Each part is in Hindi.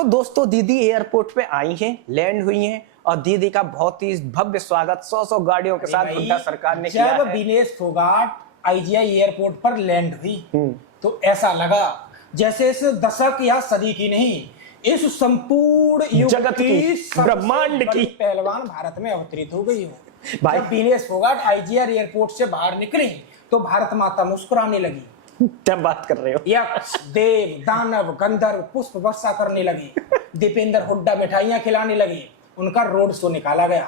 तो दोस्तों दीदी एयरपोर्ट पे आई हैं, लैंड हुई हैं और दीदी का बहुत ही भव्य स्वागत 100 गाड़ियों के साथ हुड्डा सरकार ने किया है। जब विनेश फोगाट आईजीआई एयरपोर्ट पर लैंड हुई तो ऐसा लगा जैसे इस दशक या सदी की नहीं, इस संपूर्ण युग जगत की, ब्रह्मांड की पहलवान भारत में अवतरित हो गई हो। भाई विनेश फोगाट आईजीआई एयरपोर्ट से बाहर निकली तो भारत माता मुस्कुराने लगी। क्या बात कर रहे हो? यक्ष, देव, दानव, गंधर्व पुष्प वर्षा करने लगे। दीपेंद्र हुड्डा मिठाइयां खिलाने लगे। उनका रोड शो निकाला गया,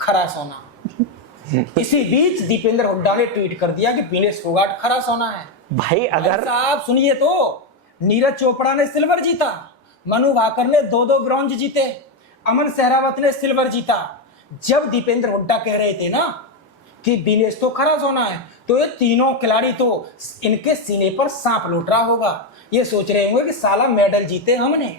खरा सोना। इसी बीच दीपेंद्र हुड्डा ने ट्वीट कर दिया कि विनेश फोगाट खरा सोना है। भाई अगर आप सुनिए तो नीरज चोपड़ा ने सिल्वर जीता, मनु भाकर ने 2-2 ब्रॉन्ज जीते, अमन सहरावत ने सिल्वर जीता। जब दीपेंद्र हुड्डा कह रहे थे ना कि विनेश तो खरा सोना है, तो ये तीनों खिलाड़ी तो इनके सीने पर सांप लौट रहा होगा। ये सोच रहे होंगे कि साला मेडल जीते हमने।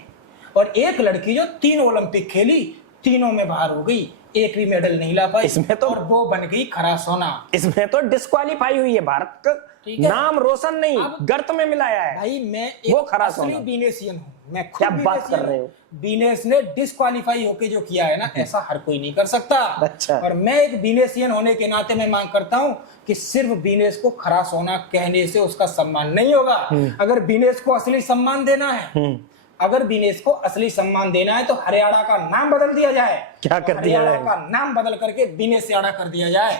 और एक लड़की जो 3 ओलंपिक खेली, तीनों में बाहर हो गई, एक भी मेडल नहीं ला पाई। इसमें तो और वो बन गई खरा सोना। इसमें तो डिस्क्वालीफाई हुई है, भारत का नाम रोशन नहीं गर्त में मिलाया है। भाई मैं वो एक खरा असली सोना विनेशियन हूँ, मैं खुद क्या बात कर रहे हो? विनेश ने डिस्क्वालीफाई होके जो किया है ना, ऐसा हर कोई नहीं कर सकता। अच्छा। और मैं एक विनेशियन होने के नाते मैं मांग करता हूँ कि सिर्फ विनेश को खरा सोना कहने से उसका सम्मान नहीं होगा। अगर विनेश को असली सम्मान देना है, अगर विनेश को असली सम्मान देना है तो हरियाणा का नाम बदल दिया जाए। क्या कर दिया हरियाणा जाए? का नाम बदल करके विनेशियाणा कर दिया जाए।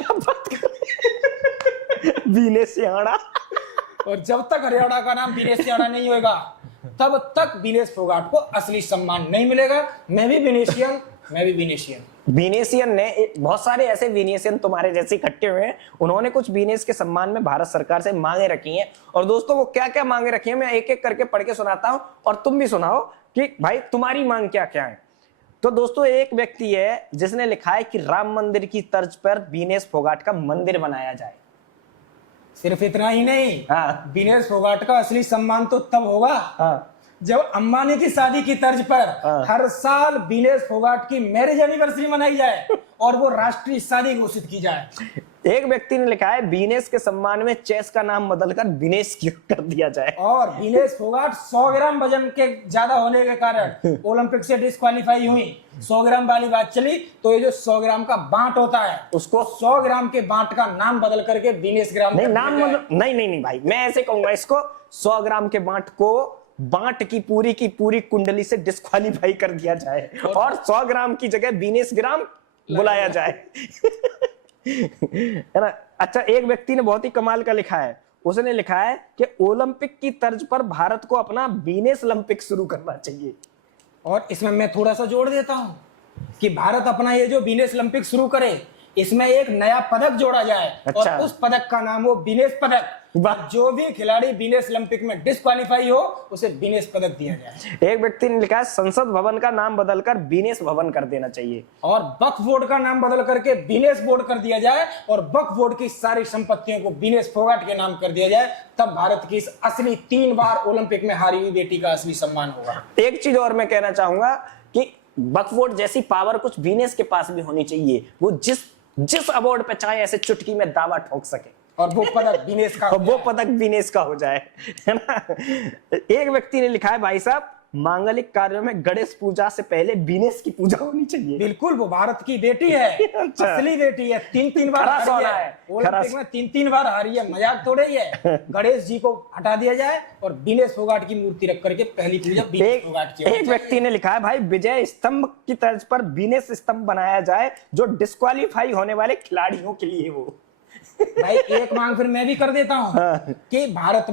विनेशियाणा। और जब तक हरियाणा का नाम विनेशियाणा नहीं होगा, तब तक विनेश फोगाट को असली सम्मान नहीं मिलेगा। मैं भी विनेशियन। विनेशियन ने बहुत सारे ऐसे विनेशियन तुम्हारे जैसे इकट्ठे हुए हैं, उन्होंने कुछ विनेश के सम्मान में भारत सरकार से मांगे रखी हैं। और दोस्तों वो क्या क्या मांगे रखी हैं मैं एक एक करके पढ़ के सुनाता हूं और तुम भी सुनाओ कि भाई तुम्हारी मांग क्या क्या है। तो दोस्तों एक व्यक्ति है जिसने लिखा है कि राम मंदिर की तर्ज पर विनेश फोगाट का मंदिर बनाया जाए। सिर्फ इतना ही नहीं, हाँ। विनेश फोगाट का असली सम्मान तो तब होगा हाँ। जब अंबानी की शादी की तर्ज पर हर साल विनेश फोगाट की मैरिज एनिवर्सरी मनाई जाए और वो राष्ट्रीय शादी घोषित की जाए। एक व्यक्ति ने लिखा है विनेश के सम्मान में चेस का नाम बदलकर विनेश कर दिया जाए। और विनेश फोगाट 100 ग्राम वजन के ज्यादा होने के कारण ओलंपिक से डिस्क्वालीफाई हुई। 100 ग्राम वाली बात चली तो ये जो 100 ग्राम का बांट होता है, उसको 100 ग्राम के बांट का नाम बदल करके विनेश ग्राम नहीं नाम नहीं भाई, मैं ऐसे कहूंगा इसको 100 ग्राम के बांट को बांट की पूरी कुंडली से डिस्क्वालीफाई कर दिया जाए और 100 ग्राम की जगह विनेश ग्राम बुलाया जाए। है ना। अच्छा एक व्यक्ति ने बहुत ही कमाल का लिखा है, उसने लिखा है कि ओलंपिक की तर्ज पर भारत को अपना विनेश ओलंपिक शुरू करना चाहिए। और इसमें मैं थोड़ा सा जोड़ देता हूं कि भारत अपना ये जो विनेश ओलंपिक शुरू करे, इसमें एक नया पदक जोड़ा जाए। अच्छा। और उस पदक का नाम हो विनेश पदक। जो भी खिलाड़ी विनेश ओलंपिक में डिस्क्वालीफाई हो उसे विनेश पदक दिया जाए। एक व्यक्ति ने लिखा है संसद भवन का नाम बदलकर विनेश भवन कर देना चाहिए और वक्फ बोर्ड का नाम बदल करके विनेश बोर्ड कर दिया जाए और वक्फ बोर्ड की सारी संपत्तियों को विनेश फोगाट के नाम कर दिया जाए। तब भारत की इस असली 3 बार ओलंपिक में हारी हुई बेटी का असली सम्मान होगा। एक चीज और मैं कहना चाहूंगा कि वक्फ बोर्ड जैसी पावर कुछ विनेश के पास भी होनी चाहिए। वो जिस अवार्ड पे चाहे ऐसे चुटकी में दावा ठोक सके और वो पदक विनेश का हो जाए। है ना। एक व्यक्ति ने लिखा है भाई साहब मांगलिक कार्यों में गणेश पूजा से पहले विनेश की पूजा होनी चाहिए। बिल्कुल, वो भारत की बेटी है। अच्छा। असली बेटी है। 3-3 बार हारी है ओलंपिक में, 3-3 बार हारी है, मजाक थोड़े ही है। गणेश जी को हटा दिया जाए और विनेश फोगाट की मूर्ति रख करके पहली पूजा विनेश फोगाट की। एक व्यक्ति ने लिखा है भाई विजय स्तंभ की तर्ज पर विनेश स्तंभ बनाया जाए जो डिस्क्वालीफाई होने वाले खिलाड़ियों के लिए हो। भाई एक मांग फिर मैं भी कर देता हूँ कि भारत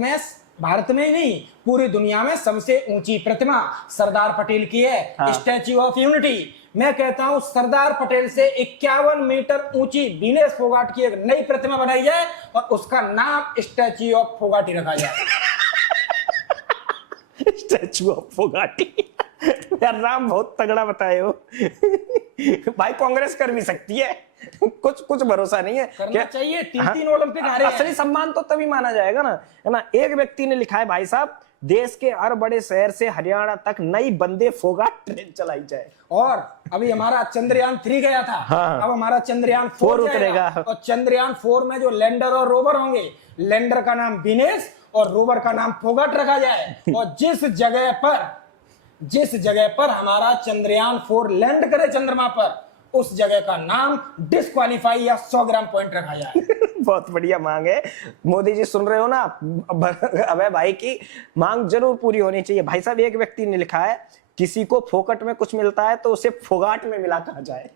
में ही नहीं पूरी दुनिया में सबसे ऊंची प्रतिमा सरदार पटेल की है, स्टैच्यू ऑफ यूनिटी। मैं कहता हूं सरदार पटेल से 51 मीटर ऊंची विनेश फोगाट की एक नई प्रतिमा बनाई जाए और उसका नाम स्टैच्यू ऑफ फोगाटी रखा जाए। Statue of Phogati. यार नाम बहुत तगड़ा बताए हो। भाई कांग्रेस कर भी सकती है, कुछ भरोसा नहीं है। करना चाहिए। 3-3 ओलंपिक हारे हैं। असली सम्मान तो तभी माना जाएगा ना, है ना। एक व्यक्ति ने लिखा है भाई साहब देश के हर बड़े शहर से हरियाणा तक नई वंदे फोगाट ट्रेन चलाई जाए। और अभी हमारा चंद्रयान 3 गया था। हाँ। अब हमारा चंद्रयान 4 उतरेगा और चंद्रयान 4 में जो लैंडर और रोवर होंगे, लैंडर का नाम विनेश और रोवर का नाम फोगाट रखा जाए। और जिस जगह पर जिस जगह पर हमारा चंद्रयान 4 लैंड करे चंद्रमा पर, उस जगह का नाम डिस्क्वालीफाई या 100 ग्राम पॉइंट रखा जाए। बहुत बढ़िया मांग है। मोदी जी सुन रहे हो ना, अबे भाई की मांग जरूर पूरी होनी चाहिए। भाई साहब, एक व्यक्ति ने लिखा है, किसी को फोकट में कुछ मिलता है तो उसे फोगाट में मिला कहा जाए।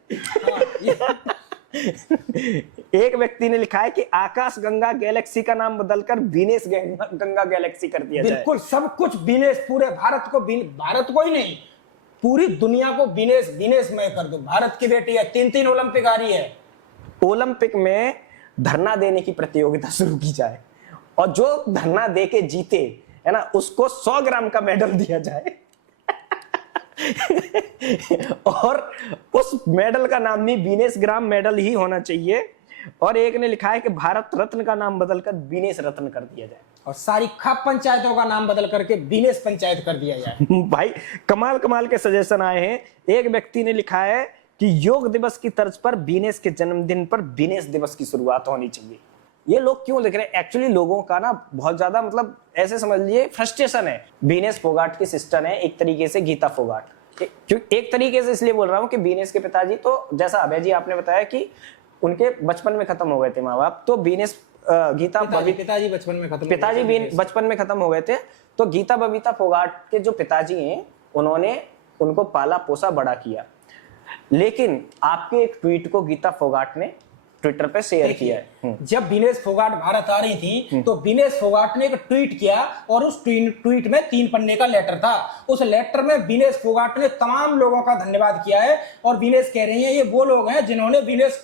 एक व्यक्ति ने लिखा है कि आकाश गंगा गैलेक्सी का नाम बदलकर वीनेस गंगा गैलेक्सी कर दिया जाए। बिल्कुल, सब कुछ वीनेस, पूरे भारत को ही नहीं, पूरी दुनिया को वीनेस में कर दो। भारत की बेटी है, 3 ओलंपिक आ रही है। ओलंपिक में धरना देने की प्रतियोगिता शुरू की जाए और जो धरना दे के जीते है ना, उसको 100 ग्राम का मेडल दिया जाए। और उस मेडल का नाम भी वीनेस ग्राम मेडल ही होना चाहिए। और एक ने लिखा है कि भारत रत्न का नाम बदलकर वीनेस रत्न कर दिया जाए और सारी खाप पंचायतों का नाम बदल करके वीनेस पंचायत कर दिया जाए। भाई कमाल कमाल के सजेशन आए हैं। एक व्यक्ति ने लिखा है कि योग दिवस की तर्ज पर वीनेस के जन्मदिन पर वीनेस दिवस की शुरुआत होनी चाहिए। ये लोग क्यों लिख रहे हैं? एक्चुअली लोगों का ना बहुत ज्यादा, मतलब ऐसे समझ लीजिए, फ्रस्ट्रेशन है। वीनेस फोगाट की सिस्टर है एक तरीके से गीता फोगाट। एक तरीके से इसलिए बोल रहा हूँ कि वीनेस के पिताजी, तो जैसा अभय जी आपने बताया कि उनके बचपन में खत्म हो गए थे माँ बाप, तो वीनेस गीता पिताजी बचपन में खत्म हो गए थे। तो गीता बबीता फोगाट के जो पिताजी हैं, उन्होंने उनको पाला पोसा बड़ा किया। लेकिन आपके एक ट्वीट को गीता फोगाट ने ट्विटर पे शेयर किया है। जब वीनेस फोगाट भारत आ रही थी तो वीनेस फोगाट ने एक ट्वीट किया और उस ट्वीट में 3 पन्ने का लेटर था। उस लेटर में वीनेस फोगाट ने तमाम लोगों का धन्यवाद किया है और वीनेस कह रही है ये वो लोग हैं जिन्होंने वीनेस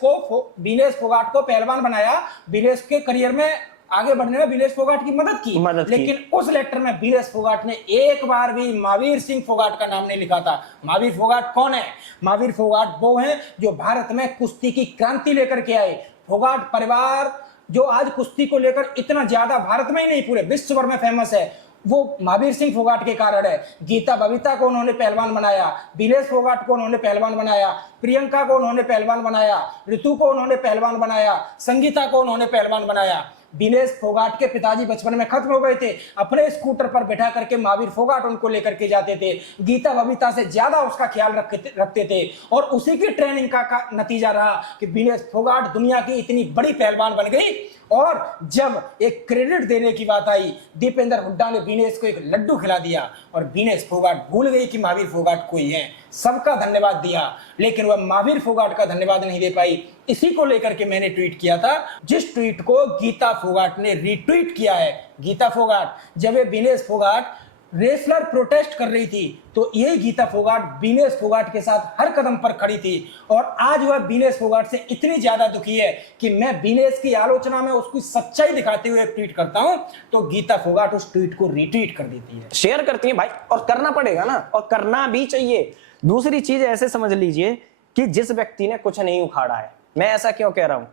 फोगाट को पहलवान बनाया, वीनेस के करियर में आगे बढ़ने में वीनेस फोगाट की मदद की। लेकिन उस लेटर में वीनेस फोगाट ने एक बार भी महावीर सिंह फोगाट का नाम नहीं लिखा था। महावीर फोगाट कौन है? महावीर फोगाट वो हैं जो भारत में कुश्ती की क्रांति लेकर के आए। फोगाट परिवार जो आज कुश्ती को लेकर इतना ज्यादा भारत में ही नहीं पूरे विश्व भर में फेमस है, वो महावीर सिंह फोगाट के कारण है। गीता बबीता को उन्होंने पहलवान बनाया, वीनेस फोगाट को उन्होंने पहलवान बनाया, प्रियंका को उन्होंने पहलवान बनाया, ऋतु को उन्होंने पहलवान बनाया, संगीता को उन्होंने पहलवान बनाया। वीनेस फोगाट के पिताजी बचपन में खत्म हो गए थे, अपने स्कूटर पर बैठा करके महावीर फोगाट उनको लेकर के जाते थे। गीता बबीता से ज्यादा उसका ख्याल रखते थे और उसी की ट्रेनिंग का नतीजा रहा कि वीनेस फोगाट दुनिया की इतनी बड़ी पहलवान बन गई। और जब एक क्रेडिट देने की बात आई, दीपेंद्र हुड्डा ने वीनेस को एक लड्डू खिला दिया और वीनेस फोगाट भूल गई कि महावीर फोगाट कोई है। सबका धन्यवाद दिया लेकिन वह महावीर फोगाट का धन्यवाद नहीं दे पाई। इसी को लेकर के मैंने ट्वीट किया था, जिस ट्वीट को गीता फोगाट ने रीट्वीट किया है। गीता फोगाट, जब ये वीनेस फोगाट रेसलर प्रोटेस्ट कर रही थी तो ये गीता फोगाट वीनेस फोगाट के साथ हर कदम पर खड़ी थी और आज वह वीनेस फोगाट से इतनी ज्यादा दुखी है कि मैं वीनेस की आलोचना में उसकी सच्चाई दिखाते हुए ट्वीट करता हूं तो गीता फोगाट उस ट्वीट को रीट्वीट कर देती है, शेयर करती है। भाई और करना पड़ेगा ना, और करना भी चाहिए। दूसरी चीज ऐसे समझ लीजिए कि जिस व्यक्ति ने कुछ नहीं उखाड़ा है, मैं ऐसा क्यों कह रहा हूं?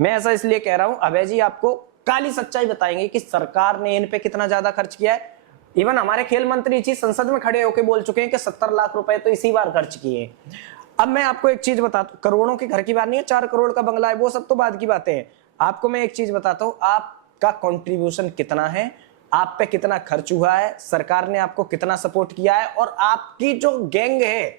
मैं ऐसा इसलिए कह रहा हूं, अभय जी आपको काली सच्चाई बताएंगे कि सरकार ने इन पे कितना ज्यादा खर्च किया है। इवन हमारे खेल मंत्री जी संसद में खड़े होकर बोल चुके हैं कि 70 लाख रुपए तो इसी बार खर्च किए। अब मैं आपको एक चीज बताता हूं, करोड़ों के घर की बात नहीं है, 4 करोड़ का बंगला है, वो सब तो बाद की बातें हैं। आपको मैं एक चीज बताता हूं, आपका कंट्रीब्यूशन कितना है, आप पे कितना खर्च हुआ है, सरकार ने आपको कितना सपोर्ट किया है और आपकी जो गैंग है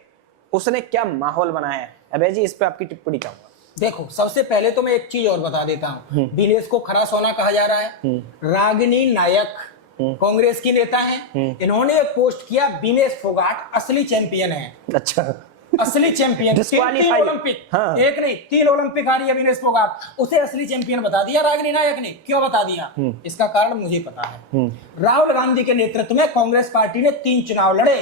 उसने क्या माहौल बनाया है। अभय जी इस पे आपकी टिप्पणी चाहूंगा। देखो, सबसे पहले तो मैं एक चीज और बता देता हूं, वीनेस को खरा सोना कहा जा रहा है। रागिनी नायक कांग्रेस की नेता हैं, इन्होंने एक पोस्ट किया, वीनेस फोगाट असली चैंपियन है। अच्छा, असली चैंपियन, 3 ओलंपिक, हाँ। एक नहीं 3 ओलंपिक आ रही है वीनेस फोगाट, उसे असली चैंपियन बता दिया रागिनी नायक ने। क्यों बता दिया? इसका कारण मुझे पता है। राहुल गांधी के नेतृत्व में कांग्रेस पार्टी ने 3 चुनाव लड़े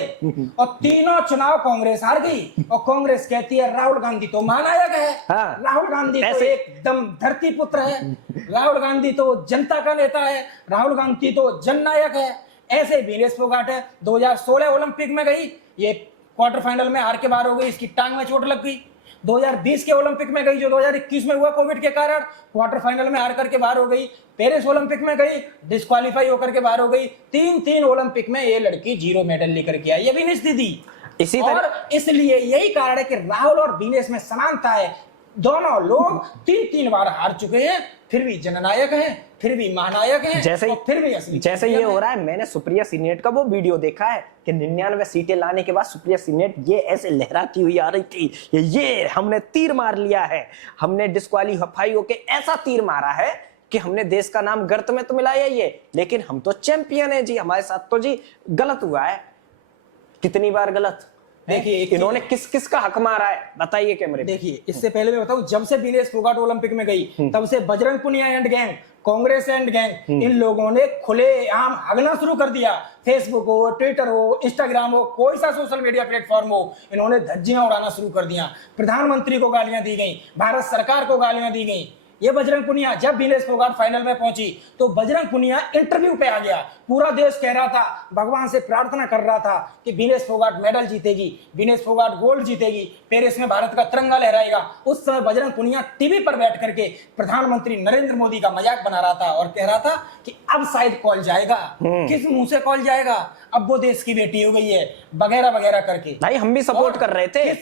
और तीनों चुनाव कांग्रेस हार गई और कांग्रेस कहती है राहुल गांधी तो महानायक है, हाँ। राहुल गांधी तो एकदम धरती पुत्र है, राहुल गांधी तो जनता का नेता है, राहुल गांधी तो जननायक है। ऐसे वीनेस फोगाट है, 2016 ओलंपिक में गई, ये क्वार्टर फाइनल में हार के बाहर हो गई, इसकी टांग में चोट लग गई। 2020 के ओलंपिक में गई जो 2021 में हुआ कोविड के कारण, क्वार्टर फाइनल में हार करके बाहर हो गई। पेरिस ओलंपिक में गई, डिस्क्वालीफाई होकर के बाहर हो गई। 3 ओलंपिक में ये लड़की 0 मेडल लेकर के आई, ये वीनेस दीदी। इसी और इसलिए यही कारण है कि राहुल और वीनेस में समानता है। दोनों लोग 3 बार हार चुके हैं, फिर भी जननायक हैं। फिर भी महानायक हैं जैसे और फिर भी असली जैसे ये हो रहा है, मैंने सुप्रिया सीनेट का वो वीडियो देखा है कि 99 सीटें लाने के बाद सुप्रिया सीनेट ये ऐसे लहराती हुई आ रही थी, ये हमने तीर मार लिया है, हमने डिस्क्वालीफाई होके ऐसा तीर मारा है कि हमने देश का नाम गर्त में तो मिलाया ये, लेकिन हम तो चैंपियन है जी, हमारे साथ तो जी गलत हुआ है। कितनी बार गलत? देखिए इन्होंने किस किस का हक मारा है बताइए कैमरे में। देखिए, इससे पहले मैं बताऊं, जब से विनेश फोगाट ओलंपिक में गई तब से Bajrang Punia and gang, Congress and gang, इन लोगों ने खुलेआम हगना शुरू कर दिया। फेसबुक हो, ट्विटर हो, इंस्टाग्राम हो, कोई सा सोशल मीडिया प्लेटफॉर्म हो, इन्होंने धज्जियां उड़ाना शुरू कर दिया। प्रधानमंत्री को गालियां दी गई, भारत सरकार को गालियां दी गई। ये बजरंग पुनिया, जब विनेश फोगाट फाइनल में पहुंची तो बजरंग पुनिया इंटरव्यू पे आ गया। पूरा देश कह रहा था, भगवान से प्रार्थना कर रहा था कि विनेश फोगाट मेडल जीतेगी, विनेश फोगाट गोल्ड जीतेगी, पेरिस में भारत का तिरंगा लहराएगा। उस समय बजरंग पुनिया टीवी पर बैठ करके प्रधानमंत्री नरेंद्र मोदी का मजाक बना रहा था और कह रहा था कि अब शायद कॉल जाएगा। किस मुंह से कॉल जाएगा? अब वो देश की बेटी हो गई है, वगैरह वगैरह करके। भाई हम भी सपोर्ट कर रहे थे।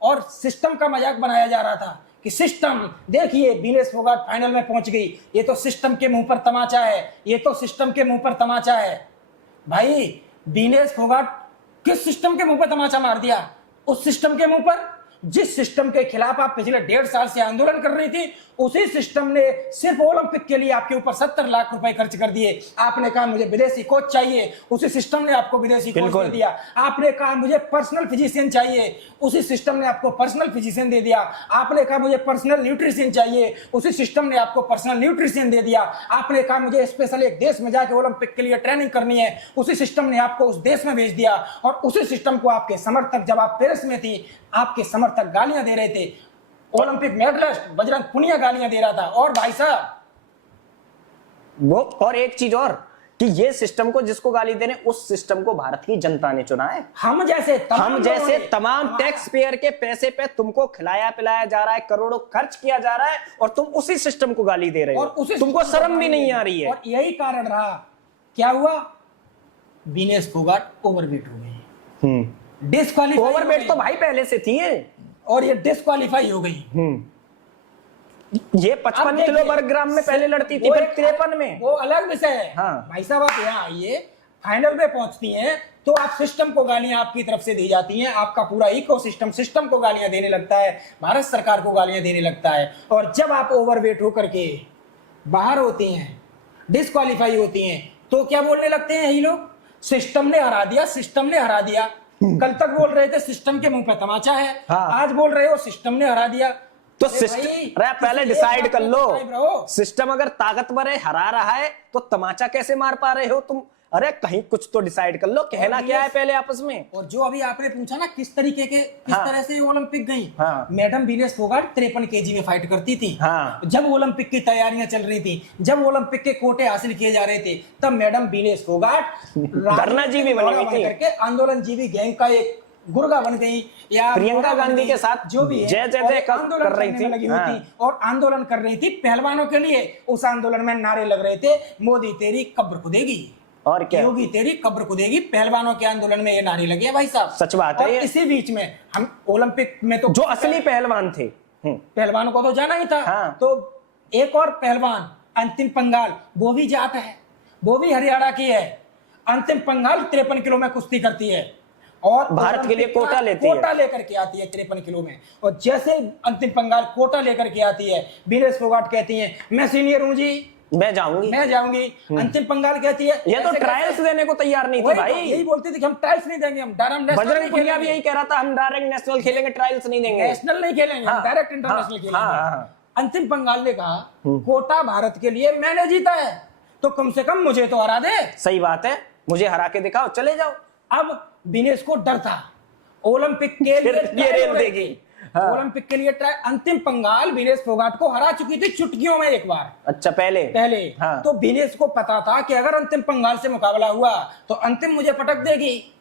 और सिस्टम का मजाक बनाया जा रहा था कि सिस्टम, देखिए विनेश फोगाट फाइनल में पहुंच गई, ये तो सिस्टम के मुंह पर तमाचा है, ये तो सिस्टम के मुंह पर तमाचा है। भाई विनेश फोगाट किस सिस्टम के मुंह पर तमाचा मार दिया? उस सिस्टम के मुंह पर जिस सिस्टम के खिलाफ आप पिछले 1.5 साल से आंदोलन कर रही थी, उसी सिस्टम ने सिर्फ ओलंपिक के लिए आपके ऊपर 70 लाख रुपए खर्च कर दिए। आपने कहा मुझे विदेशी कोच चाहिए, उसी सिस्टम ने आपको विदेशी कोच दे दिया। आपने कहा मुझे पर्सनल फिजिशियन चाहिए, उसी सिस्टम ने आपको पर्सनल फिजिशियन दे दिया। आपने कहा मुझे पर्सनल न्यूट्रिशियन चाहिए, उसी सिस्टम ने आपको पर्सनल न्यूट्रिशियन दे दिया। आपने कहा मुझे स्पेशल एक देश में जाके ओलंपिक के लिए ट्रेनिंग करनी है, उसी सिस्टम ने आपको उस देश में भेज दिया। और उसी सिस्टम को आपके समर्थक, जब आप पेरिस में थी, आपके समर्थक गालियां दे रहे थे। ओलंपिक मेडलिस्ट बजरंग पुनिया गालियां दे रहा था। और भाई साहब वो, और एक चीज और कि ये सिस्टम को जिसको गाली दे रहे हैं, उस सिस्टम को भारत की जनता ने चुना है। हम जैसे तमाम टैक्स पेयर के पैसे पे तुमको खिलाया पिलाया जा रहा है, करोड़ों खर्च किया जा रहा है, और तुम उसी सिस्टम को गाली दे रहे हो। तुमको शर्म भी नहीं आ रही है। और यही कारण रहा, क्या हुआ? विनेश फोगाट ओवरवेट हो गई, डिस्क्वालीफाई। ओवरवेट तो भाई पहले से थी और ये डिस्क्वालीफाई हो गई। ये 55 किलो वर्ग ग्राम में पहले लड़ती थी, फिर 53 में। वो अलग विषय है। हाँ। भाई साहब आप यहाँ आइए, फाइनल में पहुंचती हैं तो आप सिस्टम को गालियां आपकी तरफ से दी जाती हैं। आपका पूरा इकोसिस्टम सिस्टम को गालियां देने लगता है, भारत सरकार को गालियां देने लगता है। और जब आप ओवरवेट होकर के बाहर होती हैं, डिस्क्वालीफाई होती हैं, तो क्या बोलने लगते हैं यही लोग? सिस्टम ने हरा दिया, सिस्टम ने हरा दिया। कल तक बोल रहे थे सिस्टम के मुंह पे तमाचा है, हाँ। आज बोल रहे हो सिस्टम ने हरा दिया। तो सिस्टम, पहले डिसाइड कर लो, सिस्टम अगर ताकतवर है, हरा रहा है, तो तमाचा कैसे मार पा रहे हो तुम? अरे कहीं कुछ तो डिसाइड कर लो, कहना क्या है पहले आपस में। और जो अभी आपने पूछा ना किस तरीके के, किस तरह से ओलंपिक गई, हाँ। मैडम विनेश फोगाट 53 केजी में फाइट करती थी। हाँ। जब ओलंपिक की तैयारियां चल रही थी, जब ओलंपिक के कोटे हासिल किए जा रहे थे, तब मैडम विनेश फोगाट धरना जीवी बन गई थी, करके आंदोलन जीवी गैंग का एक गुर्गा बन गई, या प्रियंका गांधी के साथ जो भी जय जय जय कर रही थी, लगी हुई थी और आंदोलन कर रही थी पहलवानों के लिए। उस आंदोलन में नारे लग रहे थे, मोदी तेरी कब्र खुदेगी, और क्या, योगी तेरी कब्र खुदेगी। पहलवानों के आंदोलन में ये नारे लगे भाई साहब, सच बात है। इसी बीच में हम ओलंपिक में तो जो असली पहलवान थे, पहलवानों को तो जाना ही था। हाँ। तो एक और पहलवान अंतिम पंगाल, वो भी जाट है, वो भी हरियाणा की है। अंतिम पंगाल 53 किलो में कुश्ती करती है और भारत के लिए कोटा लेती है, कोटा लेकर के आती है 53 किलो में। और जैसे अंतिम पंगाल कोटा लेकर के आती है, विनेश फोगाट कहती है मैं सीनियर हूं जी, मैं जाऊंगी, मैं जाऊंगी। अंतिम पंगाल कहती है ये तो ट्रायल्स देने को तैयार नहीं थी भाई। यही बोलती थी कि हम ट्रायल्स नहीं देंगे, हम बजरंग पुनिया भी यही कह रहा था, हम डायरेक्ट नेशनल खेलेंगे, ट्रायल्स नहीं देंगे, नेशनल नहीं खेलेंगे, हम डायरेक्ट इंटरनेशनल खेलेंगे। अंतिम पंगाल ने कहा कोटा भारत के लिए मैंने जीता है, तो कम से कम मुझे तो हरा दे। सही बात है, मुझे हरा के दिखाओ, चले जाओ। अब विनेश को डर था ओलंपिक के लिए रेल देगी। हाँ। ओलंपिक के लिए अंतिम पंगाल विनेश फोगाट को हरा चुकी थी चुटकियों में एक बार। अच्छा, पहले हाँ। तो विनेश को पता था कि अगर अंतिम पंगाल से मुकाबला हुआ तो अंतिम मुझे पटक देगी।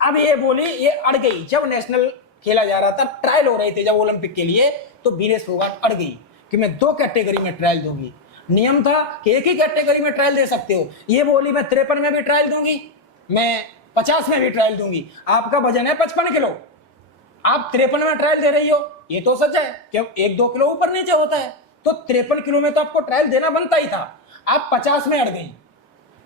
अब ये बोली, ये अड़ गई। जब नेशनल खेला जा रहा था, ट्रायल हो रहे थे जब ओलंपिक के लिए, तो विनेश फोगाट अड़ गई कि मैं 2 कैटेगरी में ट्रायल दूंगी। नियम था कि एक ही कैटेगरी में ट्रायल दे सकते हो। ये बोली मैं 53 में भी ट्रायल दूंगी, मैं 50 में भी ट्रायल दूंगी। आपका वजन है 55 किलो, आप 53 में ट्रायल दे रही हो, ये तो सच है कि 1-2 किलो ऊपर नीचे होता है, तो 53 किलो में तो आपको ट्रायल देना बनता ही था। आप 50 में अड़ गई।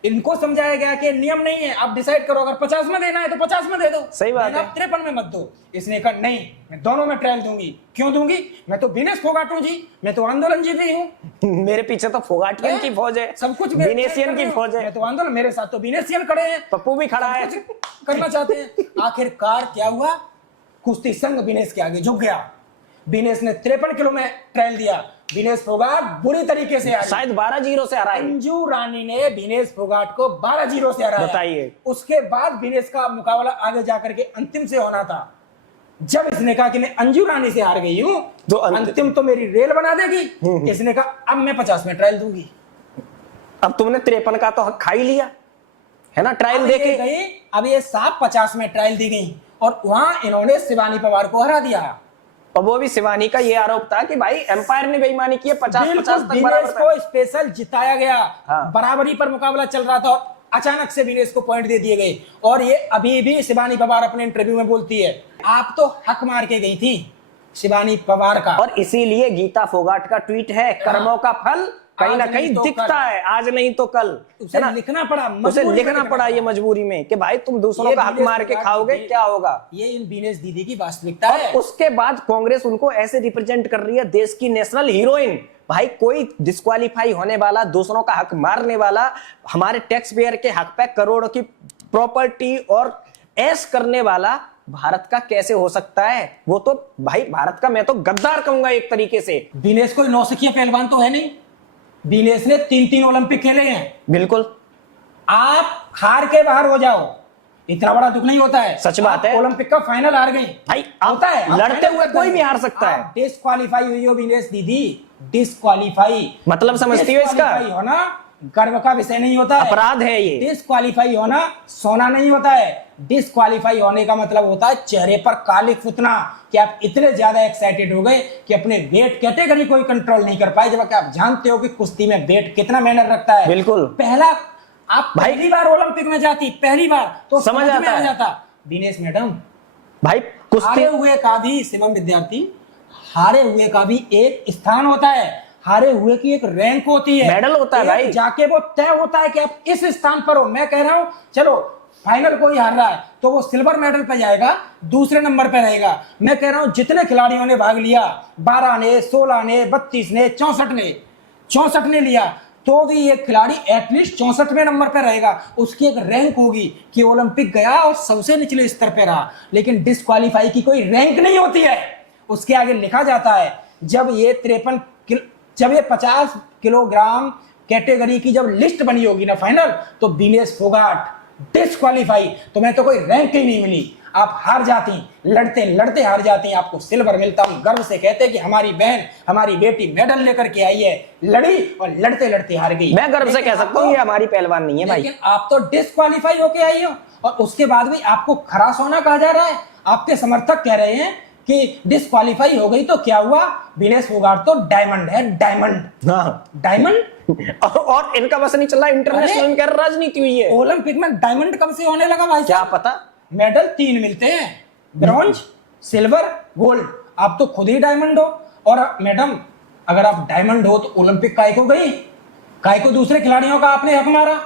इनको समझाया गया कि नियम नहीं है, आप डिसाइड करो, अगर 50 में देना है तो 50 में दे दो, सही बात है। आप 53 में मत दो। इसने कहा नहीं, मैं दोनों में ट्रायल दूंगी। क्यों दूंगी? मैं तो विनेश फोगाट हूं जी, मैं तो आंदोलन जीत रही हूँ। मेरे पीछे तो फोगाटियन की फौज है, सब कुछ विनेशियन की फौज है, मैं तो आंदोलन, मेरे साथ तो विनेशियन खड़े हैं, पप्पू भी खड़ा है। करना चाहते हैं। आखिरकार क्या हुआ? कुश्ती संघ विनेश के आगे झुक गया। विनेश ने 53 किलो में ट्रायल दिया। विनेश फोगाट बुरी तरीके से हारे। शायद 12-0 से हराई। अंजू रानी ने विनेश फोगाट को 12-0 से हराया। बताइए। उसके बाद विनेश का मुकाबला आगे जाकर के अंतिम से होना था। जब इसने कहा कि मैं अंजू रानी से हार गई हूं तो अंतिम तो मेरी रेल बना देगी, इसने कहा अब मैं 50 में ट्रायल दूंगी। अब तुमने 53 का तो हक खा ही लिया है ना, ट्रायल देके गई। अब ये साहब 50 में ट्रायल दी गई और वहां इन्होंने शिवानी पवार को हरा दिया। और वो भी शिवानी का ये आरोप था कि भाई एम्पायर ने बेईमानी की है, 50-50 तक विनेश बराबर था। को स्पेशल जिताया गया। हाँ। बराबरी पर मुकाबला चल रहा था और अचानक से विनेश को पॉइंट दे दिए गए। और ये अभी भी शिवानी पवार अपने इंटरव्यू में बोलती है, आप तो हक मार के गई थी शिवानी पवार का। और इसीलिए गीता फोगाट का ट्वीट है, कर्मों का फल कहीं ना आज कहीं नहीं तो दिखता कल। है, आज नहीं तो कल, उसे है ना? लिखना पड़ा, उसे मजबूरी में लिखना पड़ा ये मजबूरी में कि भाई तुम दूसरों ये का हक विनेश मार के फोगाट खाओगे, की- क्या होगा। ये इन विनेश दीदी की वास्तविकता और है। उसके बाद कांग्रेस उनको ऐसे रिप्रेजेंट कर रही है, देश की नेशनल हीरोइन। भाई कोई डिस्क्वालीफाई होने वाला, दूसरों का हक मारने वाला, हमारे टैक्स पेयर के हक पे करोड़ों की प्रॉपर्टी और ऐश करने वाला भारत का कैसे हो सकता है? वो तो भाई भारत का मैं तो गद्दार कहूंगा एक तरीके से। विनेश कोई नौसिखिया पहलवान तो है नहीं। विनेश ने 3 ओलंपिक खेले हैं। बिल्कुल, आप हार के बाहर हो जाओ, इतना बड़ा दुख नहीं होता है। सच बात आप है। ओलंपिक का फाइनल हार गई, भाई आप होता है। आप लड़ते फाइनल हुए तक कोई गई। भी हार सकता है। आप डिस्क्वालीफाई हुई हो विनेश दीदी, डिस्क्वालीफाई। मतलब समझती हो इसका? डिस्क्वालीफाई होना गर्व का विषय नहीं होता है। अपराध है ये। डिस्क्वालीफाई होना सोना नहीं होता है। डिस्क्वालीफाई होने का मतलब होता है चेहरे पर काली फुतना, कि आप इतने ज्यादा एक्साइटेड हो गए कि अपने वेट कैटेगरी कोई कंट्रोल नहीं कर पाए, जबकि आप जानते हो कि कुश्ती में वेट कितना मेहनत रखता है। बिल्कुल। पहला आप पहली बार ओलंपिक में जाती, पहली बार तो समझ में आता आ है। जाता। दिनेश मैडम, भाई कुश्ती हारे हुए का भी, शिवम विद्यार्थी, हारे हुए का भी एक स्थान होता है, हारे हुए की एक रैंक होती है, मेडल होता है एक भाई। जाके वो तय होता है कि आप इस स्थान पर हो। मैं कह रहा हूं चलो फाइनल कोई हार रहा है तो वो सिल्वर मेडल पे जाएगा, दूसरे नंबर पे रहेगा। मैं कह रहा हूं जितने खिलाड़ियों ने भाग लिया, 12 ने, 16 ने, 32 ने, 64 ने लिया, तो भी ये खिलाड़ी एटलीस्ट 64वें नंबर पर रहेगा। उसकी एक रैंक होगी कि ओलंपिक गया और सबसे निचले स्तर पर रहा। लेकिन डिस्क्वालीफाई की कोई रैंक नहीं होती है। उसके आगे लिखा जाता है जब ये 50 किलोग्राम कैटेगरी की जब लिस्ट बनी होगी ना फाइनल, तो विनेश फोगाट डिस्क्वालीफाई, तुम्हें तो कोई रैंक ही नहीं मिली, आप हार जाती, लड़ते लड़ते हार जाती, आपको सिल्वर मिलता। हम गर्व से कहते कि हमारी बहन, हमारी बेटी मेडल लेकर के आई है, लड़ी और लड़ते लड़ते हार गई। मैं गर्व से कह सकता हूँ ये हमारी पहलवान नहीं है भाई। लेकिन आप तो डिस्क्वालीफाई होके आई हो और उसके बाद भी आपको खरा सोना कहा जा रहा है। आपके समर्थक कह रहे हैं कि डिस्क्वालीफाई हो गई तो क्या हुआ, विनेश फोगाट तो डायमंड है, डायमंड। हाँ। डायमंड और इनका बस नहीं चल रहा, इंटरनेशनल इनका राजनीति हुई है। ओलंपिक में डायमंड कब से होने लगा भाई? क्या पता। मेडल 3 मिलते हैं, ब्रॉन्ज, सिल्वर, गोल्ड। आप तो खुद ही डायमंड हो। और मैडम अगर आप डायमंड हो तो ओलंपिक काय को गई, काय को दूसरे खिलाड़ियों का आपने हक मारा?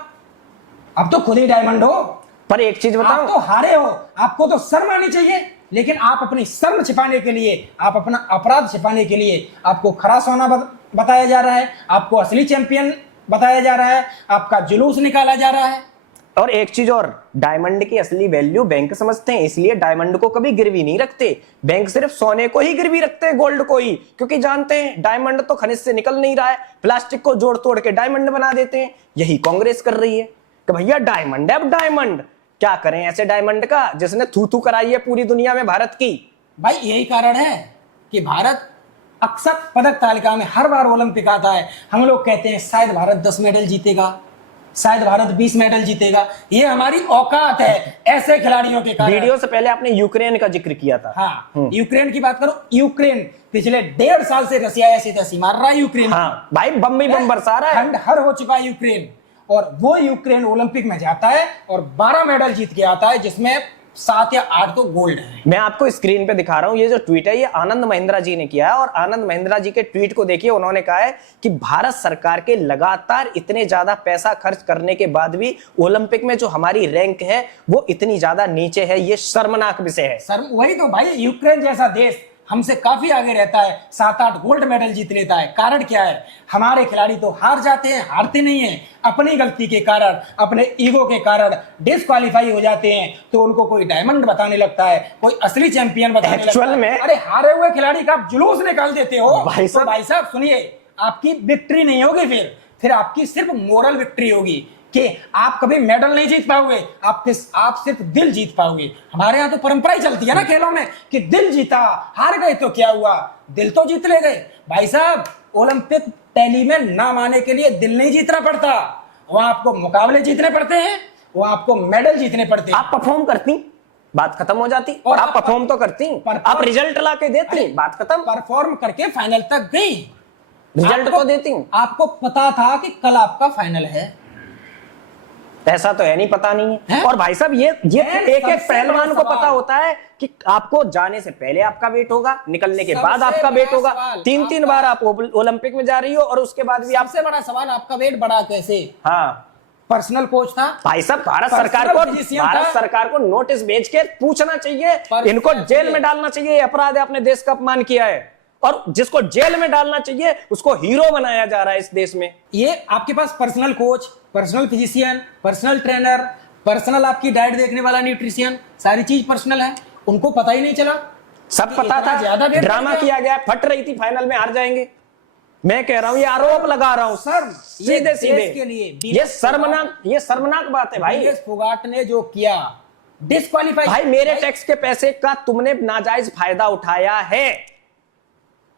आप तो खुद ही डायमंड हो। पर एक चीज आप बताओ, तो हारे हो, आपको तो शर्म आनी चाहिए। लेकिन आप अपनी शर्म छिपाने के लिए, आप अपना अपराध छिपाने के लिए, आपको खरा सोना बताया जा रहा है, आपको असली चैंपियन बताया जा रहा है, आपका जुलूस निकाला जा रहा है। और एक चीज और, डायमंड की असली वैल्यू बैंक समझते हैं, इसलिए डायमंड को कभी गिरवी नहीं रखते। बैंक सिर्फ सोने को ही गिरवी रखते हैं, गोल्ड को ही, क्योंकि जानते हैं डायमंड तो खनिज से निकल नहीं रहा है, प्लास्टिक को जोड़ तोड़ के डायमंड बना देते हैं। यही कांग्रेस कर रही है कि भैया डायमंड है, अब डायमंड क्या करें ऐसे डायमंड का जिसने थू थू कराई है पूरी दुनिया में भारत की। भाई यही कारण है कि भारत अक्सर पदक तालिका में हर बार ओलंपिक आता है। हम लोग कहते हैं शायद भारत 10 मेडल जीतेगा, शायद भारत 20 मेडल जीतेगा। ये हमारी औकात है ऐसे खिलाड़ियों के कारण। वीडियो से पहले आपने यूक्रेन का जिक्र किया था। हाँ, यूक्रेन की बात करो। यूक्रेन पिछले 1.5 साल से रसिया ऐसी तैसी मार रहा है। यूक्रेन, हाँ भाई, बम ही बम बरसा रहा है। खंडहर हो चुका है यूक्रेन। और वो यूक्रेन ओलंपिक में जाता है और 12 मेडल जीत के आता है, जिसमें 7 या 8 तो गोल्ड है। मैं आपको स्क्रीन पे दिखा रहा हूं, ये जो ट्वीट है ये आनंद महिंद्रा जी ने किया है, और आनंद महिंद्रा जी के ट्वीट को देखिए, उन्होंने कहा है कि भारत सरकार के लगातार इतने ज्यादा पैसा खर्च करने के बाद भी ओलंपिक में जो हमारी रैंक है वो इतनी ज्यादा नीचे है, ये शर्मनाक विषय है। सर वही तो भाई, यूक्रेन जैसा देश हमसे काफी आगे रहता है, 7-8 गोल्ड मेडल जीत लेता है। कारण क्या है? हमारे खिलाड़ी तो हार जाते हैं, हारते नहीं हैं, अपनी गलती के कारण, अपने ईगो के कारण डिस्क्वालीफाई हो जाते हैं, तो उनको कोई डायमंड बताने लगता है, कोई असली चैंपियन बताने लगता है। में अरे हारे हुए खिलाड़ी का आप जुलूस निकाल देते हो भाई साहब। तो भाई साहब सुनिए, आपकी विक्ट्री नहीं होगी, फिर आपकी सिर्फ मोरल विक्ट्री होगी कि आप कभी मेडल नहीं जीत पाओगे, आप सिर्फ दिल जीत पाओगे। हमारे यहाँ तो परंपरा ही चलती है ना खेलों में कि दिल जीता, हार गए तो क्या हुआ, दिल तो जीत ले गए। भाई साहब ओलंपिक टैली में नाम आने के लिए दिल नहीं जीतना पड़ता, वहां आपको मुकाबले जीतने पड़ते हैं, वहां आपको मेडल जीतने पड़ते हैं। आप परफॉर्म करती, बात खत्म हो जाती, और आप परफॉर्म तो करती, आप रिजल्ट ला के देती, बात खत्म। परफॉर्म करके फाइनल तक गई, रिजल्ट तो देती। आपको पता था कि कल आपका फाइनल है? ऐसा तो है नहीं, पता नहीं है। और भाई साहब ये एक एक पहलवान को पता होता है कि आपको जाने से पहले आपका वेट होगा, निकलने के बाद आपका वेट होगा। 3-3 बार आप ओलंपिक में जा रही हो और उसके बाद भी सबसे बड़ा सवाल, आपका वेट बढ़ा कैसे? हाँ, पर्सनल कोच था भाई साहब। भारत सरकार को नोटिस भेज के पूछना चाहिए, इनको जेल में डालना चाहिए, अपराध है, अपने देश का अपमान किया है, और जिसको जेल में डालना चाहिए उसको हीरो बनाया जा रहा है इस देश में। ये आपके पास personal coach, personal physician, personal trainer, personal आपकी डाइट देखने वाला न्यूट्रिशियन, सारी चीज पर्सनल है, उनको पता ही नहीं चला। सब पता था, ज्यादा ड्रामा किया गया, फट रही थी, फाइनल में हार जाएंगे। मैं कह रहा हूं, ये आरोप लगा रहा हूं सर, सीधे सीधे के लिए। ये शर्मनाक बात है भाई। फोगाट ने जो किया, डिस्क्वालीफाई। भाई मेरे टैक्स के पैसे का तुमने नाजायज फायदा उठाया है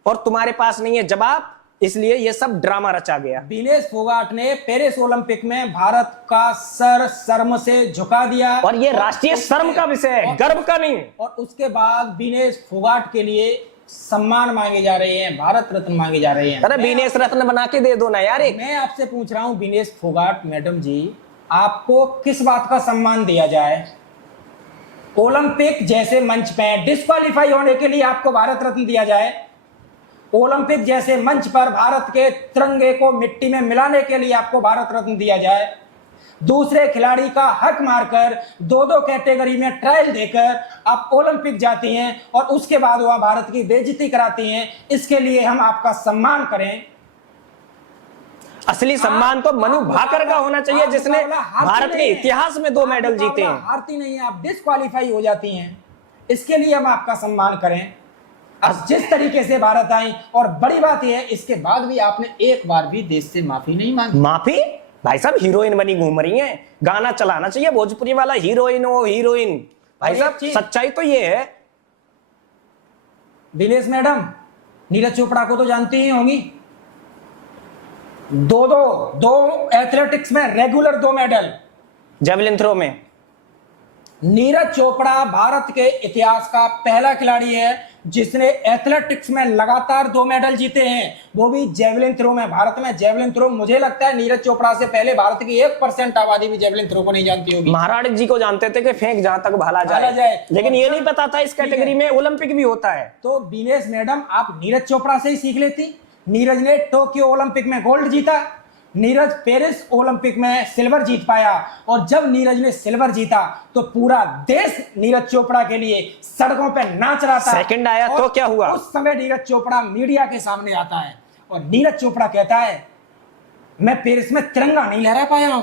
और तुम्हारे पास नहीं है जवाब, इसलिए ये सब ड्रामा रचा गया। विनेश फोगाट ने पेरिस ओलंपिक में भारत का सर शर्म से झुका दिया, और ये राष्ट्रीय शर्म का विषय है, गर्व का नहीं। और उसके बाद विनेश फोगाट के लिए सम्मान मांगे जा रहे हैं, भारत रत्न मांगे जा रहे हैं। अरे विनेश रत्न बना के दे दो ना यार। मैं आपसे पूछ रहा हूं विनेश फोगाट मैडम जी, आपको किस बात का सम्मान दिया जाए? ओलंपिक जैसे मंच पे डिस्क्वालीफाई होने के लिए आपको भारत रत्न दिया जाए? ओलंपिक जैसे मंच पर भारत के तिरंगे को मिट्टी में मिलाने के लिए आपको भारत रत्न दिया जाए? दूसरे खिलाड़ी का हक मारकर 2-2 कैटेगरी में ट्रायल देकर आप ओलंपिक जाती हैं और उसके बाद वहां भारत की बेइज्जती कराती हैं, इसके लिए हम आपका सम्मान करें? असली सम्मान तो मनु भाकर का होना चाहिए, जिसने भारत के इतिहास में 2 मेडल जीते हैं। हारती नहीं है, आप डिस्क्वालीफाई हो जाती हैं, इसके लिए हम आपका सम्मान करें? अब जिस तरीके से भारत आई, और बड़ी बात यह है इसके बाद भी आपने एक बार भी देश से माफी नहीं मांगी। माफी? भाई साहब हीरोइन बनी घूम रही हैं, गाना चलाना चाहिए भोजपुरी वाला, हीरोइन हो हीरोइन। भाई साहब सच्चाई तो ये है। दिनेश मैडम, नीरज चोपड़ा को तो जानती ही होंगी, दो एथलेटिक्स में रेगुलर 2 मेडल, जेवलिन थ्रो में। नीरज चोपड़ा भारत के इतिहास का पहला खिलाड़ी है जिसने एथलेटिक्स में लगातार 2 मेडल जीते हैं, वो भी जेवलिन थ्रो में। भारत में जेवलिन थ्रो, मुझे लगता है नीरज चोपड़ा से पहले भारत की 1% आबादी भी जेवलिन थ्रो को नहीं जानती होगी। महाराज जी को जानते थे कि फेंक जहां तक भाला जाए, लेकिन ये नहीं पता था इस कैटेगरी में ओलंपिक भी होता है। तो विनेश मैडम, आप नीरज चोपड़ा से ही सीख लेती। नीरज ने टोक्यो ओलंपिक में गोल्ड जीता, नीरज पेरिस ओलंपिक में सिल्वर जीत पाया, और जब नीरज ने सिल्वर जीता तो पूरा देश नीरज चोपड़ा के लिए सड़कों पे नाच रहा था। सेकंड आया तो क्या हुआ? उस समय नीरज चोपड़ा मीडिया के सामने आता है और नीरज चोपड़ा कहता है, मैं पेरिस में तिरंगा नहीं लहरा पाया हूं,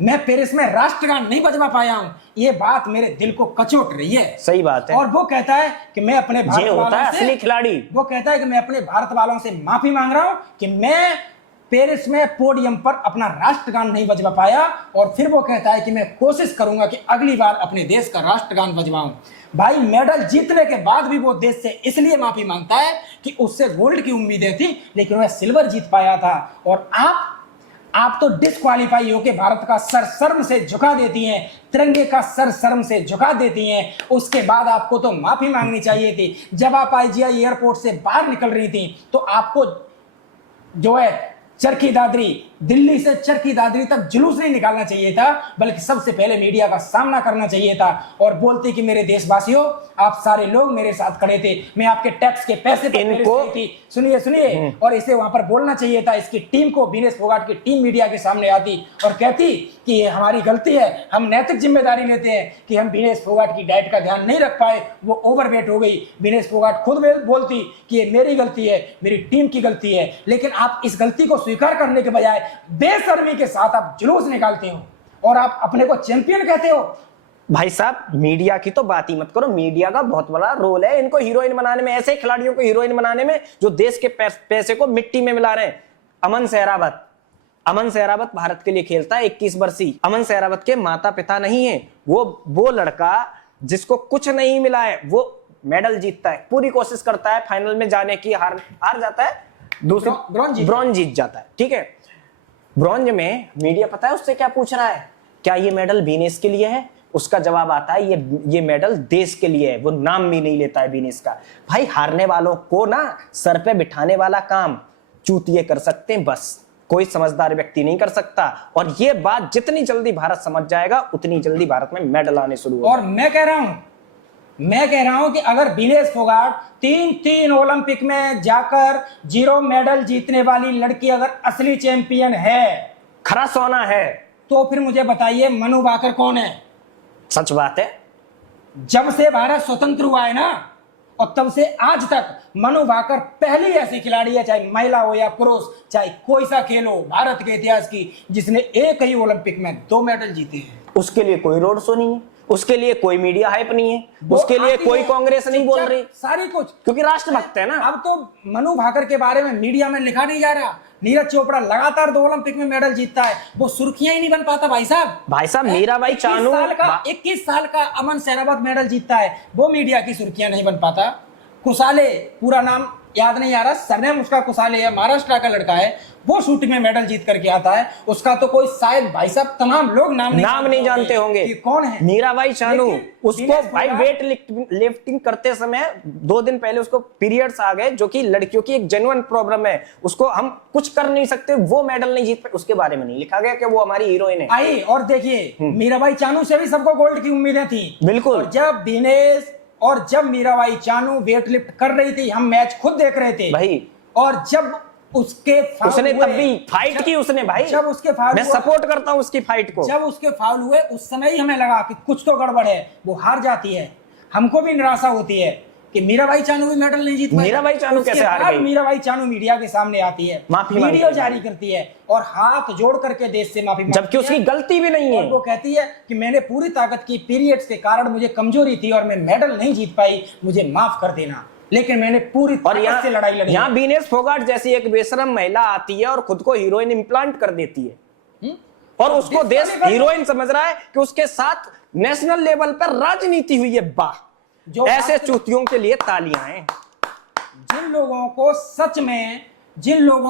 मैं पेरिस में राष्ट्रगान नहीं बजवा पाया हूं, ये बात मेरे दिल को कचोट रही है। सही बात है। और वो कहता है कि मैं अपने भारत वालों से, असली खिलाड़ी, वो कहता है कि मैं अपने भारत वालों से माफी मांग रहा हूं कि मैं पेरिस में पोडियम पर अपना राष्ट्रगान नहीं बजवा पाया, और फिर वो कहता है कि मैं कोशिश करूंगा कि अगली बार अपने देश का राष्ट्रगान बजवाऊं। भाई मेडल जीतने के बाद भी वो देश से इसलिए माफी मांगता है कि उससे गोल्ड की उम्मीदें थी, लेकिन वह सिल्वर जीत पाया था। और आप तो डिस्क्वालीफाई होकर भारत का सर शर्म से झुका देती हैं, तिरंगे का सर शर्म से झुका देती हैं। उसके बाद आपको तो माफी मांगनी चाहिए थी। जब आप IGI एयरपोर्ट से बाहर निकल रही थी तो आपको जो है चरखी दादरी दिल्ली से चरखी दादरी तक जुलूस नहीं निकालना चाहिए था, बल्कि सबसे पहले मीडिया का सामना करना चाहिए था और बोलते कि मेरे देशवासियों, आप सारे लोग मेरे साथ खड़े थे, मैं आपके टैक्स के पैसे पर मेरे से थी, सुनिए और इसे वहां पर बोलना चाहिए था। इसकी टीम को, विनेश फोगाट की टीम मीडिया के सामने आती और कहती कि ये हमारी गलती है, हम नैतिक जिम्मेदारी लेते हैं कि हम विनेश फोगाट की डाइट का ध्यान नहीं रख पाए, वो ओवरवेट हो गई। विनेश फोगाट खुद बोलती कि ये मेरी गलती है, मेरी टीम की गलती है, लेकिन आप इस गलती को स्वीकार करने के बजाय बेशर्मी के साथ आप जुलूस निकालते हो और आप अपने को चैंपियन कहते हो। भाई साहब, मीडिया की तो बात ही मत करो। मीडिया का बहुत बड़ा रोल है इनको हीरोइन बनाने में, ऐसे खिलाड़ियों को हीरोइन बनाने में जो देश के पैसे को मिट्टी में मिला रहे हैं। अमन सहरावत भारत के लिए खेलता है, 21 वर्षीय। अमन सहरावत के माता पिता नहीं है, वो लड़का जिसको कुछ नहीं मिला है, वो मेडल जीतता है, पूरी कोशिश करता है, फाइनल में जाने की, हार जाता है, दूसरी ब्रॉन्ज जीत जाता है। ठीक है, ब्रॉन्ज में मीडिया पता है उससे क्या पूछ रहा है, क्या ये मेडल विनेश के लिए है? उसका जवाब आता है ये मेडल देश के लिए है। वो नाम भी नहीं लेता है विनेश का। भाई, हारने वालों को ना सर पे बिठाने वाला काम चूतिए कर सकते हैं, बस कोई समझदार व्यक्ति नहीं कर सकता। और ये बात जितनी जल्दी भारत समझ जाएगा उतनी जल्दी भारत में मेडल आने शुरू होगा। और मैं कह रहा हूं कि अगर विनेश फोगाट तीन ओलंपिक में जाकर 0 मेडल जीतने वाली लड़की अगर असली चैंपियन है, खरा सोना है, तो फिर मुझे बताइए मनु भाकर कौन है? सच बात है। जब से भारत स्वतंत्र हुआ है ना, और तब से आज तक मनु भाकर पहली ऐसी खिलाड़ी है, चाहे महिला हो या पुरुष, चाहे कोई सा खेल हो, भारत के इतिहास की, जिसने एक ही ओलंपिक में 2 मेडल जीते हैं। उसके लिए कोई रोड शो नहीं है, उसके लिए कोई मीडिया हाइप नहीं है, उसके लिए कोई कांग्रेस नहीं बोल रही, सारी कुछ, क्योंकि राष्ट्रभक्त है ना। अब तो मनु भाकर के बारे में मीडिया में लिखा नहीं जा रहा। नीरज चोपड़ा लगातार 2 ओलंपिक में मेडल जीतता है, वो सुर्खियां ही नहीं बन पाता। भाई साहब मीराबाई चानू 21 साल का अमन सहरावत मेडल जीतता है, वो मीडिया की सुर्खियां नहीं बन पाता। कुसाले, पूरा नाम याद नहीं आ रहा, सरनेम उसका कुसाले है, महाराष्ट्र का लड़का है, वो शूटिंग में मेडल जीत करके आता है। उसका तो कोई शायद भाई साहब तमाम लोग नाम नहीं जानते होंगे कि कौन है मीराबाई चानू। उसको भाई वेट लिफ्टिंग करते समय 2 दिन पहले उसको पीरियड्स आ गए, जो कि लड़कियों की एक जेन्युइन प्रॉब्लम है, उसको हम कुछ कर नहीं सकते, वो मेडल नहीं जीत पाए, उसके बारे में नहीं लिखा गया कि वो हमारी हीरोइन है। आई और देखिए, मीराबाई चानू से भी सबको गोल्ड की उम्मीदें थी। बिल्कुल। जब मीराबाई चानू वेट लिफ्ट कर रही थी, हम मैच खुद देख रहे थे भाई, और जब उसने तब भी फाइट की उसने भाई, जब उसके फाउल, मैं सपोर्ट करता हूं उसकी फाइट को। जब उसके फाउल हुए उस समय ही हमें लगा कि कुछ तो गड़बड़ है, वो हार जाती है, हमको भी निराशा होती है कि मीराबाई चानू भी मेडल नहीं जीत पाई। मीराबाई चानू कैसे हार गई? मीराबाई चानू मीडिया के सामने आती है, वीडियो जारी करती है और हाथ जोड़ करके देश से माफी मांगती है, जबकि उसकी गलती भी नहीं है। और वो कहती है कि मैंने पूरी ताकत की, पीरियड्स के कारण मुझे कमजोरी थी और मैं मेडल नहीं जीत पाई, मुझे माफ कर देना, लेकिन मैंने पूरी ताकत से लड़ाई लड़ी। यहाँ विनेश फोगाट जैसी एक बेशरम महिला आती है और खुद को हीरोइन इंप्लांट कर देती है, और उसको देश हीरोइन समझ रहा है कि उसके साथ नेशनल लेवल पर राजनीति हुई है। वाह, ऐसे चूतियों के लिए तालियां हैं। जिन लोगों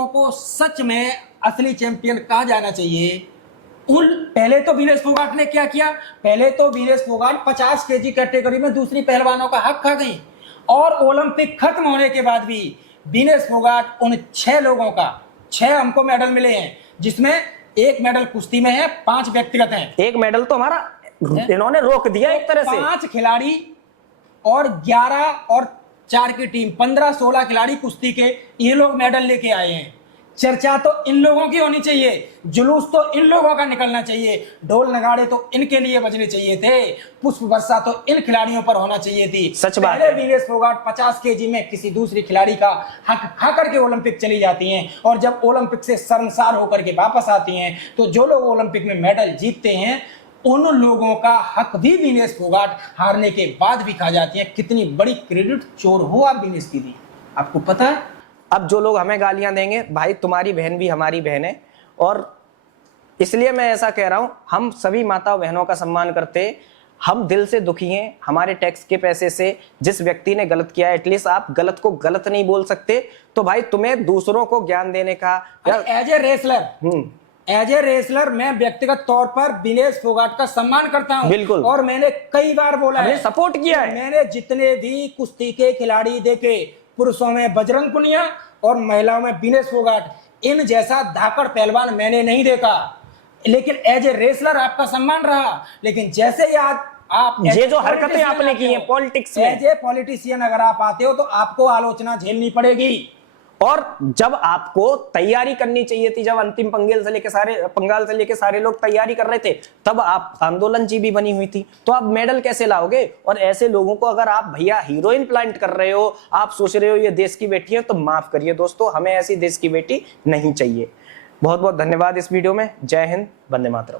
को सच में असली चैंपियन कहा जाना चाहिए, पहले तो विनेश फोगाट ने क्या किया? पहले तो विनेश फोगाट 50 केजी कैटेगरी में दूसरी पहलवानों का हक खा गई, और ओलंपिक खत्म होने के बाद भी विनेश फोगाट उन 6 लोगों का 6 हमको मेडल मिले हैं, जिसमें 1 मेडल कुश्ती में है, 5 व्यक्तिगत हैं। 1 मेडल तो हमारा इन्होंने रोक दिया एक तरह से। 5 खिलाड़ी और 11 और 4 की टीम, 15-16 खिलाड़ी कुश्ती के, ये लोग मेडल लेके आए हैं। चर्चा तो इन लोगों की होनी चाहिए, जुलूस तो इन लोगों का निकलना चाहिए, ढोल नगाड़े तो इनके लिए बजने चाहिए थे, पुष्प वर्षा तो इन खिलाड़ियों पर होना चाहिए थी। सच बात है। विनेश फोगाट 50 केजी में किसी दूसरी खिलाड़ी का हक खा करके ओलंपिक चली जाती हैं, और जब ओलंपिक से शर्मसार होकर के वापस आती हैं, तो जो लोग ओलंपिक में मेडल जीतते हैं उन लोगों का हक भी विनेश फोगाट हारने के बाद भी खा जाती है। कितनी बड़ी क्रेडिट चोर हो आप विनेश की दी, आपको पता है? अब जो लोग हमें गालियां देंगे, भाई तुम्हारी बहन भी हमारी बहन है, और इसलिए मैं ऐसा कह रहा हूं, हम सभी माता बहनों का सम्मान करते, हम दिल से दुखी हैं हमारे टैक्स के पैसे से। जिस व्यक्ति ने गलत किया है, एटलीस्ट आप गलत को गलत नहीं बोल सकते, तो भाई तुम्हें दूसरों को ज्ञान देने का, एज ए रेसलर मैं व्यक्तिगत तौर पर विनेश फोगाट का सम्मान करता हूं। बिल्कुल। और मैंने कई बार बोला है, सपोर्ट किया है। मैंने जितने भी कुश्ती के खिलाड़ी देखे, पुरुषों में बजरंग पुनिया और महिलाओं में विनेश फोगाट, इन जैसा धाकड़ पहलवान मैंने नहीं देखा। लेकिन एज ए रेसलर आपका सम्मान रहा, लेकिन जैसे ही आप ये जो हरकतें आपने की हैं पॉलिटिक्स में, एज ए पॉलिटिशियन अगर आप आते हो तो आपको आलोचना झेलनी पड़ेगी। और जब आपको तैयारी करनी चाहिए थी, जब अंतिम पंगाल से लेके सारे लोग तैयारी कर रहे थे, तब आप आंदोलन जीबी बनी हुई थी, तो आप मेडल कैसे लाओगे? और ऐसे लोगों को अगर आप भैया हीरोइन प्लांट कर रहे हो, आप सोच रहे हो ये देश की बेटी है, तो माफ करिए दोस्तों, हमें ऐसी देश की बेटी नहीं चाहिए। बहुत बहुत धन्यवाद इस वीडियो में। जय हिंद, वंदे मातरम।